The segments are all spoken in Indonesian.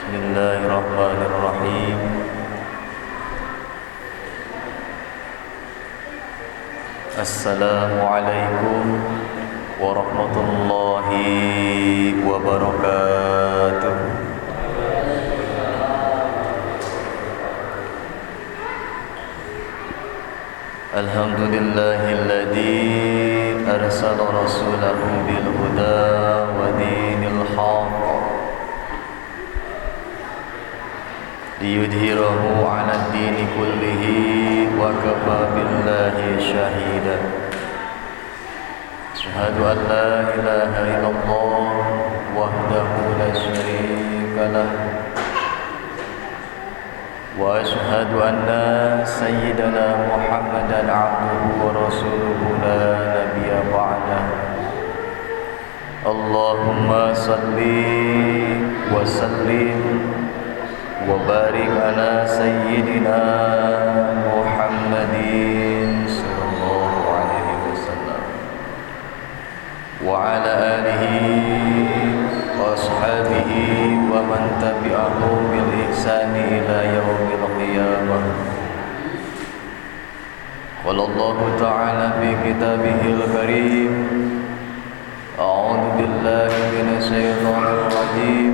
Bismillahirrahmanirrahim. Assalamualaikum warahmatullahi wabarakatuh. Alhamdulillahilladzi arsala rasulahu bil huda wa dinil haqq liyudhhirahu 'ala ad-dini kullihi wa kafa billahi shahida. Asyhadu an la ilaha illallah wahdahu la syarika lah wa asyhadu anna sayyidana Muhammadan 'abduhu wa rasuluhu la nabiyya ba'dah. Allahumma salli wa sallim wa barik ala sayyidina Muhammadin sallallahu alaihi wasallam wa ala alihi wa ashabihi wa man tabi'ahu bil ihsani ila yaumil qiyamah. Qala Allah ta'ala fi kitabihil karim, a'udzu billahi minasy syaithanir rajim.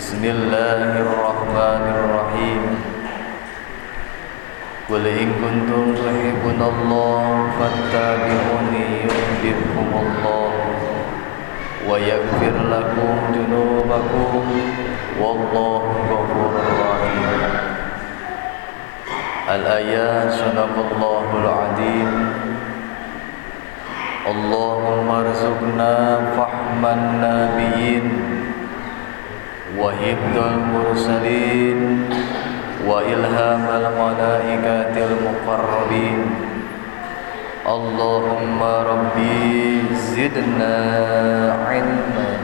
Bismillahirrahmanirrahim. Qul in kuntum tuhibbunallaha fattabi'uni yuhibbukumullah wa yaghfir lakum dzunubakum wallahu ghafurur rahim. Al-ayat sadaqallahul azim. Allahumma arzuqna fahman nabiyyin wa hibdal mursalin wa ilhamal malaikatil muqarrabin. Allahumma rabbi zidna ilman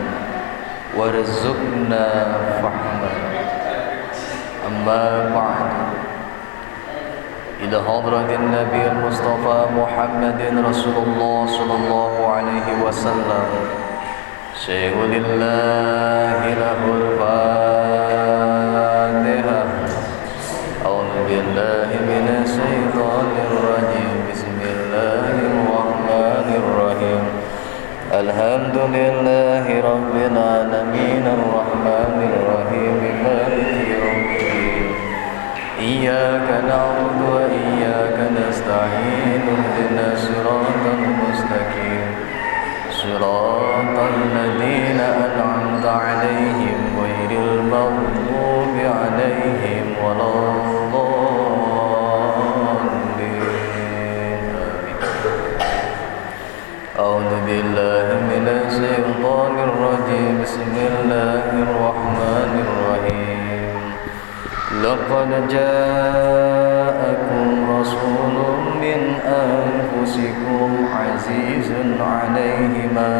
warzuqna fahman. Amma ba'du. Ila hadratin nabiyil mustafa Muhammadin rasulullah sallallahu alaihi wasallam. Syai'ulillahi lahul fatihah. A'udzu billahi minasy syaithanir rajim. Bismillahirrahmanirrahim. Alhamdulillahi rabbil alamin arrahmanir rahim maliki yaumiddin. Iyyaka na'budu wa iyyaka nasta'in. Ihdinas siratal mustaqim. صراط الذين أنعمت عليهم غير المغضوب عليهم ولا الضالين. أعوذ بالله من الشيطان الرجيم. بسم الله الرحمن الرحيم. لقد جاءكم رسول من أنفسكم عزيز عليه ما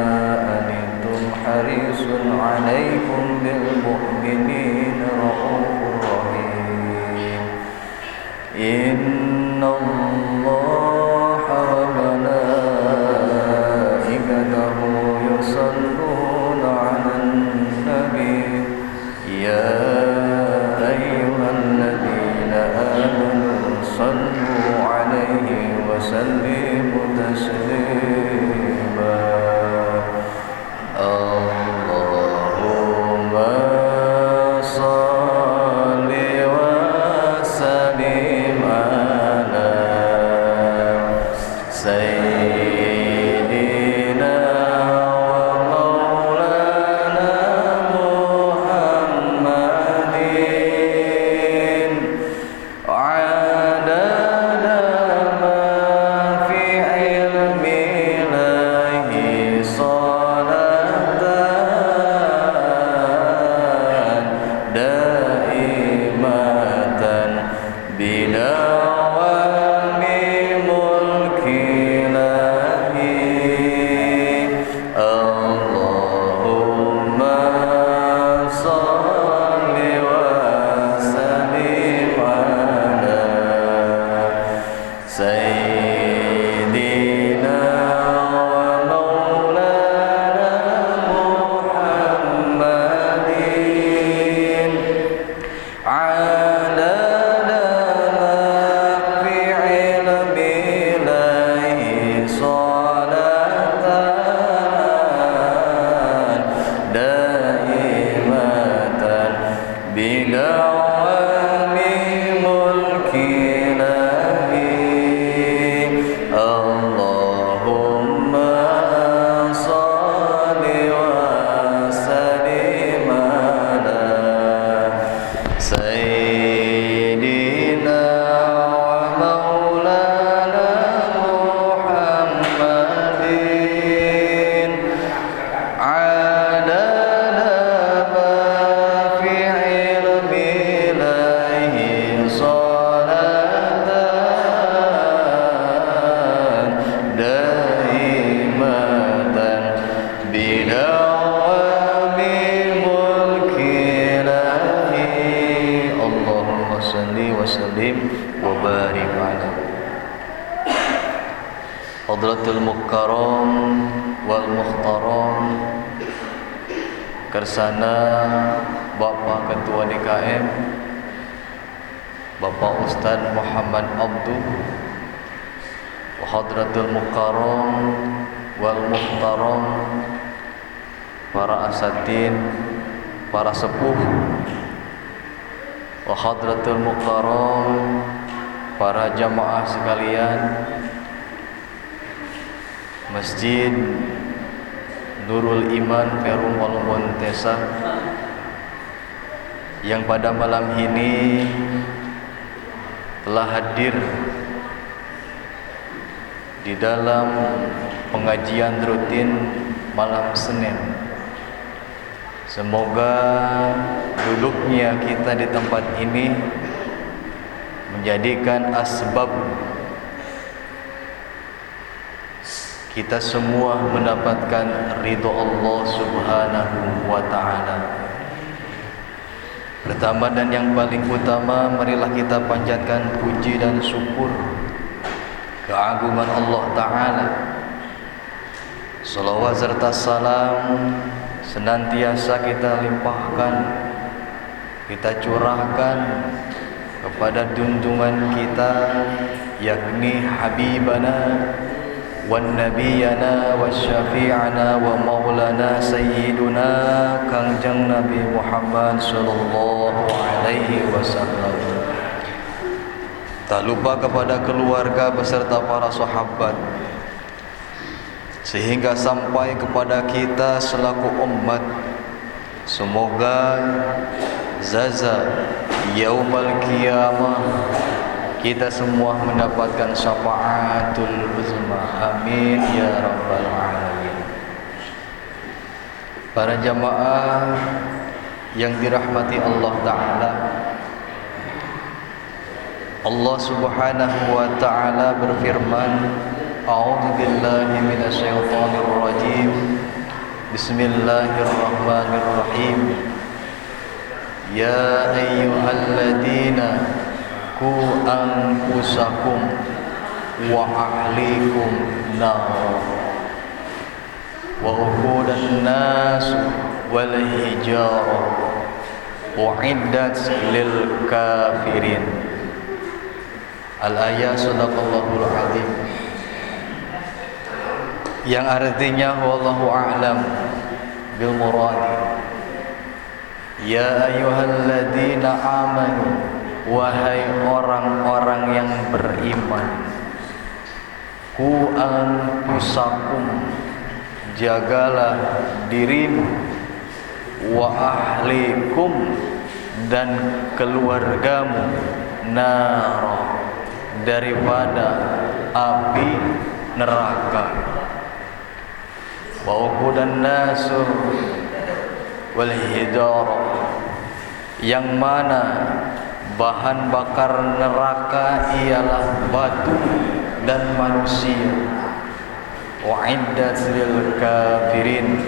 أنتم حريص عليكم بالمؤمنين رؤوف رحيم. إن الله وملائكته يصلون على النبي يا أيها الذين آمنوا صلوا عليه وسلموا تسليما. اللهم وبارك على حضرة المكرم والمحترم Kersana Bapak Ketua DKM Bapak Ustaz Muhammad Abduh wa Hadratul Mukarram wal Muhtaram, para asatidz, para sepuh, wa Hadratul Mukarram, para jamaah sekalian Masjid Nurul Iman Perum Walungun Tesa, yang pada malam ini telah hadir di dalam pengajian rutin malam Senin. Semoga duduknya kita di tempat ini menjadikan asbab kita semua mendapatkan ridho Allah Subhanahu wa ta'ala. Pertama dan yang paling utama, marilah kita panjatkan puji dan syukur keagungan Allah Ta'ala. Salawat serta salam senantiasa kita limpahkan, kita curahkan kepada junjungan kita, yakni Habibana wan nabiyana wasyafi'ana wa maulana sayyiduna Kangjeng Nabi Muhammad sallallahu alaihi wasallam. Tak lupa kepada keluarga beserta para sahabat, sehingga sampai kepada kita selaku umat. Semoga zaza yaumal qiyamah kita semua mendapatkan syafaatul uzma. Amin ya rabbal alamin. Para jamaah yang dirahmati Allah Ta'ala, Allah Subhanahu wa ta'ala berfirman, A'udzu billahi minasyaitonir rajim. Bismillahirrahmanirrahim. Ya ayyuhalladzina ku anfusakum wa ahlikum nar wa uqudan nas wal hijarah uiddat lil kafirin. Al-ayat sadaqallahul azim, yang artinya wallahu a'lam bil murad. Ya ayyuhalladzina amanu, wahai orang-orang yang beriman, ku anfusakum, jagalah dirimu, wa ahlikum, dan keluargamu, nar, daripada api neraka. Wa uqudan nasu wal hijarah, yang mana bahan bakar neraka ialah batu dan manusia. Wa'iddat lil kafirin,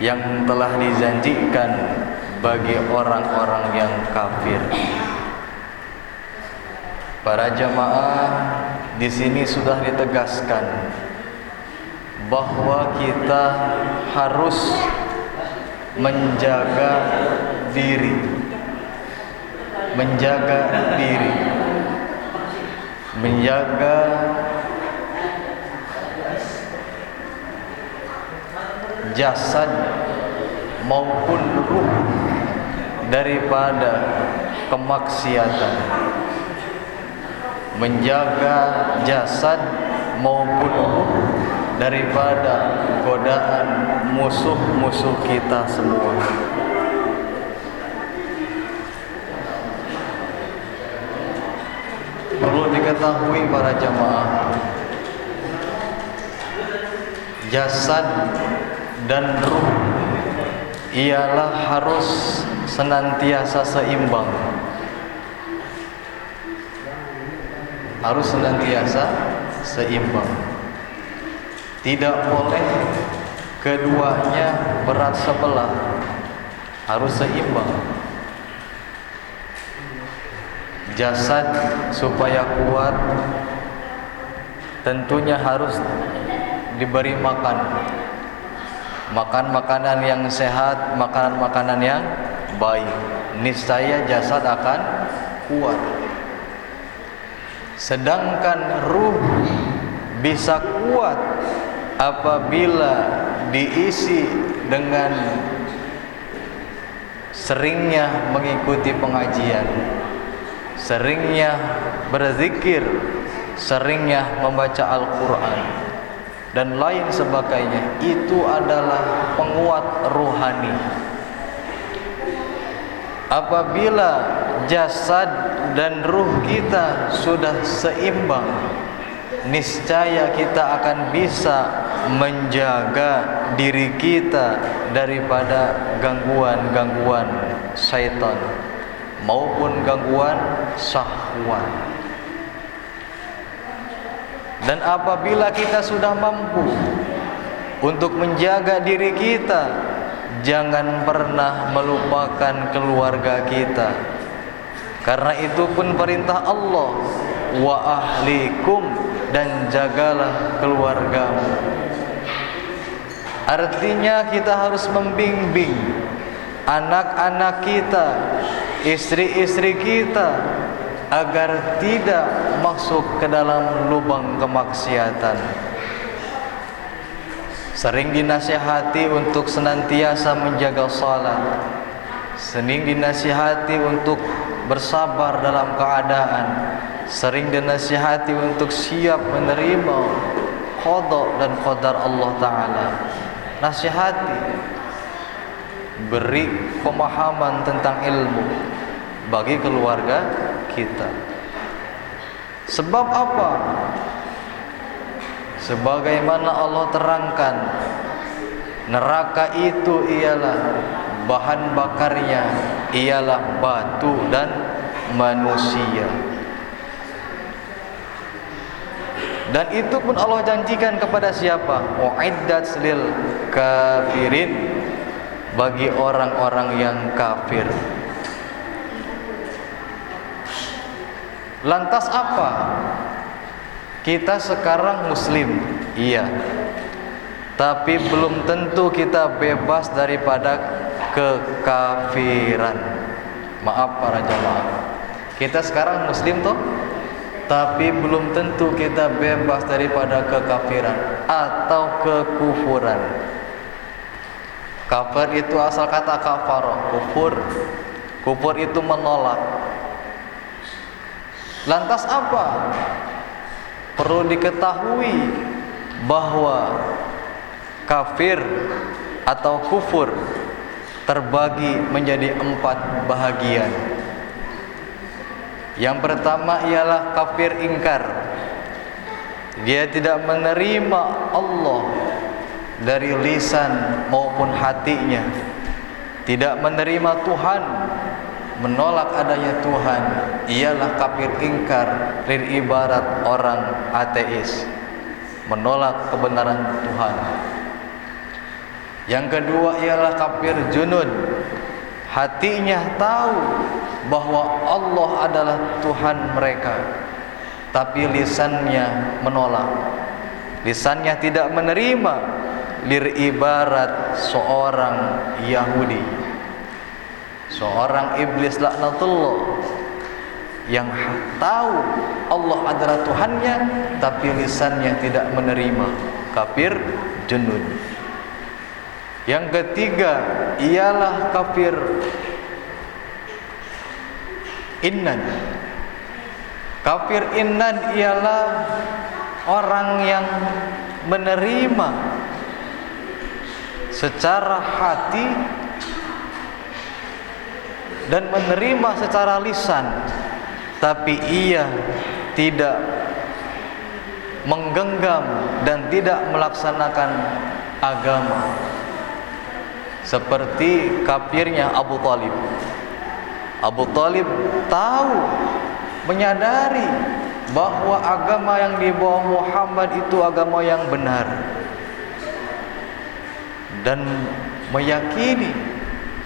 yang telah dijanjikan bagi orang-orang yang kafir. Para jamaah, di sini sudah ditegaskan bahwa kita harus menjaga diri, menjaga jasad maupun ruh daripada kemaksiatan, menjaga jasad maupun ruh daripada godaan musuh-musuh kita semua. Perlu diketahui para jamaah, jasad dan ruh ialah harus senantiasa seimbang. Harus senantiasa seimbang. Tidak boleh keduanya berat sebelah, harus seimbang. Jasad supaya kuat tentunya harus diberi makan. Makan makanan yang sehat, makanan-makanan yang baik. Niscaya jasad akan kuat. Sedangkan ruh bisa kuat apabila diisi dengan seringnya mengikuti pengajian, seringnya berzikir, seringnya membaca Al-Quran dan lain sebagainya. Itu adalah penguat rohani. Apabila jasad dan ruh kita sudah seimbang, niscaya kita akan bisa menjaga diri kita daripada gangguan-gangguan syaitan maupun gangguan syahwat. Dan apabila kita sudah mampu untuk menjaga diri kita, jangan pernah melupakan keluarga kita. Karena itu pun perintah Allah, wa ahlikum, dan jagalah keluargamu. Artinya kita harus membimbing anak-anak kita, istri-istri kita agar tidak masuk ke dalam lubang kemaksiatan. Sering dinasihati untuk senantiasa menjaga salat, sering dinasihati untuk bersabar dalam keadaan, sering dinasihati untuk siap menerima qada dan qadar Allah Ta'ala. Nasihati, beri pemahaman tentang ilmu bagi keluarga kita. Sebab apa? Sebagaimana Allah terangkan, neraka itu ialah bahan bakarnya ialah batu dan manusia. Dan itu pun Allah janjikan kepada siapa? Uiddat lil kafirin, bagi orang-orang yang kafir. Lantas apa? Kita sekarang muslim, iya, tapi belum tentu kita bebas daripada kekafiran. Maaf para jamaah, kita sekarang muslim toh, tapi belum tentu kita bebas daripada kekafiran atau kekufuran. Kafir itu asal kata kafaro, kufur. Kufur itu menolak. Lantas apa? Perlu diketahui bahwa kafir atau kufur terbagi menjadi 4 bahagian. Yang pertama ialah kafir ingkar. Dia tidak menerima Allah dari lisan maupun hatinya, tidak menerima Tuhan, menolak adanya Tuhan. Ialah kafir ingkar, ibarat orang ateis, menolak kebenaran Tuhan. Yang kedua ialah kafir junud. Hatinya tahu bahwa Allah adalah Tuhan mereka, tapi lisannya menolak. Lisannya tidak menerima. Ibarat seorang Yahudi, seorang iblis laknatullah, yang tahu Allah adalah Tuhannya, tapi lisannya tidak menerima. Kafir junud. Yang ketiga ialah kafir innan. Kafir innan ialah orang yang menerima secara hati dan menerima secara lisan, tapi ia tidak menggenggam dan tidak melaksanakan agama. Seperti kafirnya Abu Talib. Abu Talib tahu, menyadari bahwa agama yang dibawa Muhammad itu agama yang benar, dan meyakini.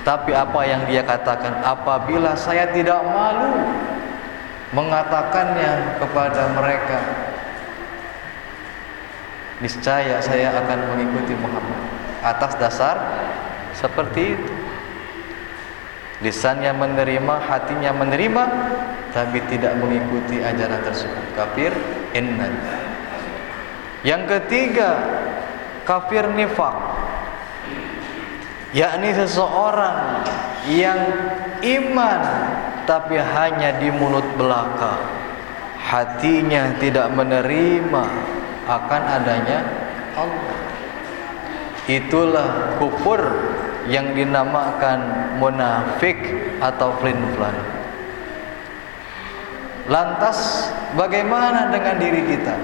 Tapi apa yang dia katakan? Apabila saya tidak malu mengatakannya kepada mereka, niscaya saya akan mengikuti Muhammad. Atas dasar seperti itu, lisannya menerima, hatinya menerima, tapi tidak mengikuti ajaran tersebut, kafir innan. Yang ketiga, kafir nifaq, yakni seseorang yang iman tapi hanya di mulut belaka, hatinya tidak menerima akan adanya Allah. Itulah kufur yang dinamakan munafik atau pelin-pelan. Lantas bagaimana dengan diri kita?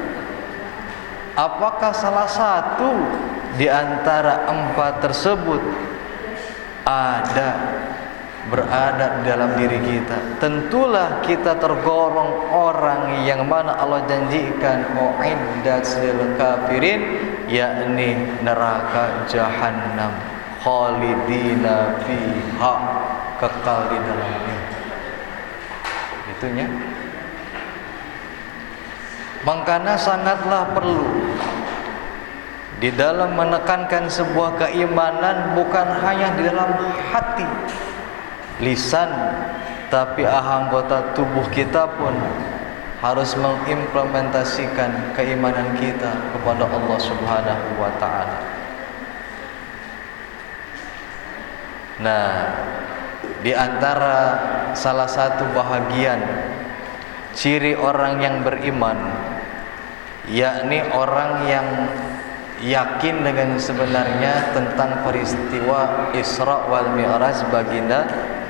Apakah salah satu di antara empat tersebut berada di dalam diri kita? Tentulah kita tergolong orang yang mana Allah janjikan uiddat lil kafirin, yakni neraka jahanam, khalidina fiha, kekal di dalamnya. Itunya. Makanya sangatlah perlu di dalam menekankan sebuah keimanan, bukan hanya di dalam hati, lisan, tapi anggota tubuh kita pun harus mengimplementasikan keimanan kita kepada Allah Subhanahu wa taala. Nah, di antara salah satu bahagian ciri orang yang beriman, yakni orang yang yakin dengan sebenarnya tentang peristiwa Isra wal Mi'raj baginda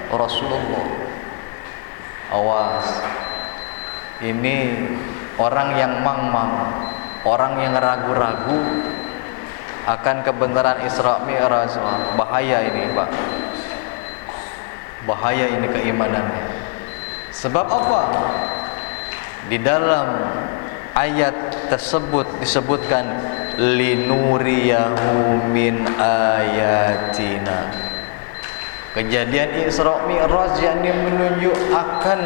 Rasulullah. Awas, ini orang yang mangmang, orang yang ragu-ragu akan kebenaran Isra Mi'raj. Bahaya ini, Pak. Bahaya ini keimanannya. Sebab apa? Di dalam ayat tersebut disebutkan linuriyahu min ayatina. Kejadian Isra Mi'raj yang menunjuk akan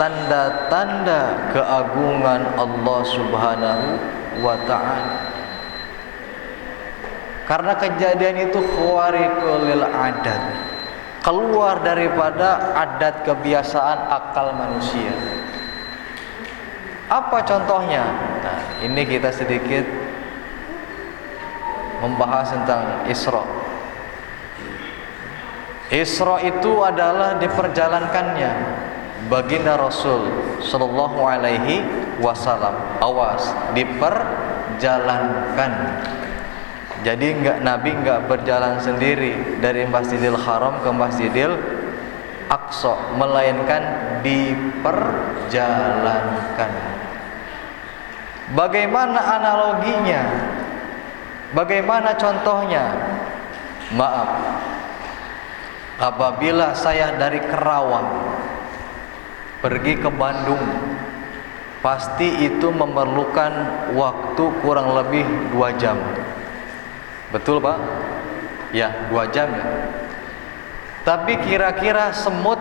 tanda-tanda keagungan Allah Subhanahu wa taala. Karena kejadian itu khawariqul adat, keluar daripada adat kebiasaan akal manusia. Apa contohnya? Nah, ini kita sedikit membahas tentang Isra. Isra itu adalah diperjalankannya baginda Rasul sallallahu alaihi wasallam. Awas, diperjalankan. Jadi Nabi enggak berjalan sendiri dari Masjidil Haram ke Masjidil Aqsa, melainkan diperjalankan. Bagaimana analoginya? Bagaimana contohnya? Maaf, apabila saya dari Kerawang pergi ke Bandung, pasti itu memerlukan waktu kurang lebih 2 jam. Betul, Pak? Ya, 2 jam ya. Tapi kira-kira semut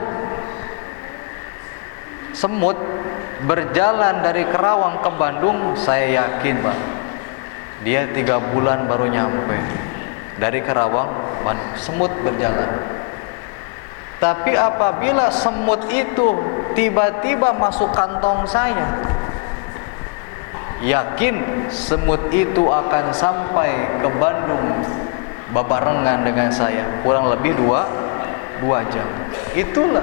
berjalan dari Kerawang ke Bandung, saya yakin, Pak, dia 3 bulan baru nyampe. Dari Kerawang, semut berjalan. Tapi apabila semut itu tiba-tiba masuk kantong saya, yakin semut itu akan sampai ke Bandung babarengan dengan saya kurang lebih 2 jam. Itulah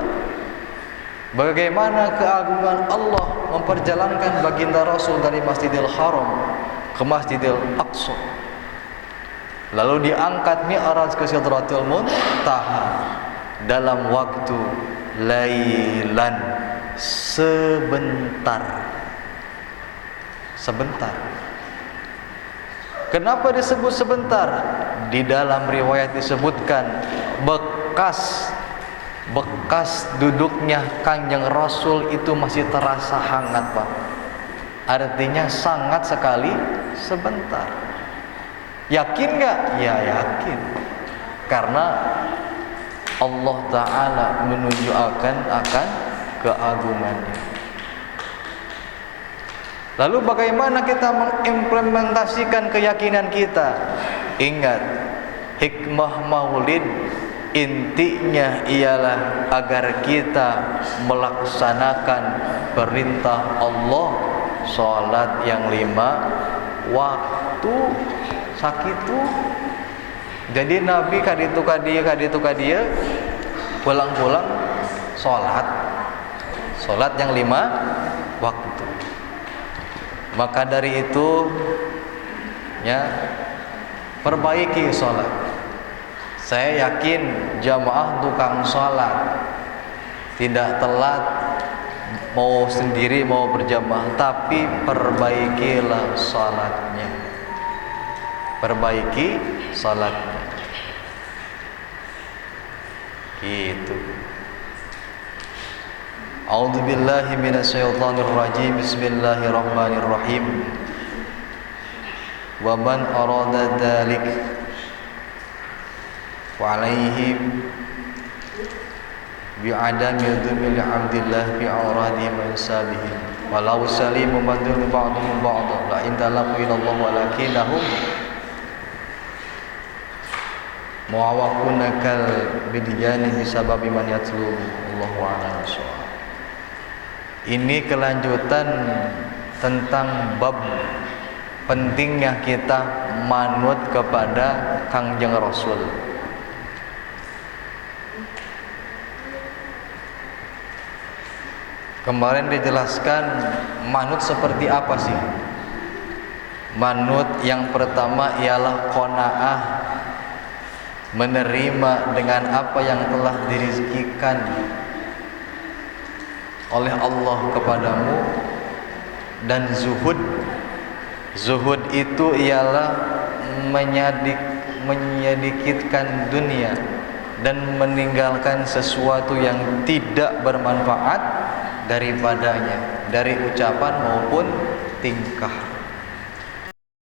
bagaimana keagungan Allah memperjalankan baginda Rasul dari Masjidil Haram ke Masjidil Aqsa, lalu diangkat Mi'raj ke Sidratul Muntaha dalam waktu lailan, sebentar. Kenapa disebut sebentar? Di dalam riwayat disebutkan bekas duduknya Kanjeng Rasul itu masih terasa hangat, Pak. Artinya sangat sekali sebentar. Yakin nggak? Ya yakin. Karena Allah Ta'ala menunjukkan akan keagungannya. Lalu bagaimana kita mengimplementasikan keyakinan kita? Ingat, hikmah maulid intinya ialah agar kita melaksanakan perintah Allah, sholat yang 5 waktu sakitu. Jadi Nabi kaditu kadia pulang-pulang sholat yang 5 waktu. Maka dari itu ya, perbaiki sholat. Saya yakin jamaah tukang sholat tidak telat, mau sendiri mau berjamaah, tapi perbaikilah sholatnya. Perbaiki sholatnya. Gitu. A'udzubillahi minasyaitonirrajim. Bismillahirrahmanirrahim. Wa man arada dzalik wa alaihim bi'adami dhumil 'abdillah bi'awradi mansabihim walau salimu madhum ba'dhum ba'dha la indalaqu ilallah walakinahum muawakunakal bidyani bisababi man yatlu Allahu a'lam bishawab. Ini kelanjutan tentang bab pentingnya kita manut kepada Kangjeng Rasul. Kemarin dijelaskan manut seperti apa sih? Manut yang pertama ialah qanaah, menerima dengan apa yang telah dirizkikan oleh Allah kepadamu. Dan zuhud itu ialah menyedikitkan dunia dan meninggalkan sesuatu yang tidak bermanfaat daripadanya, dari ucapan maupun tingkah.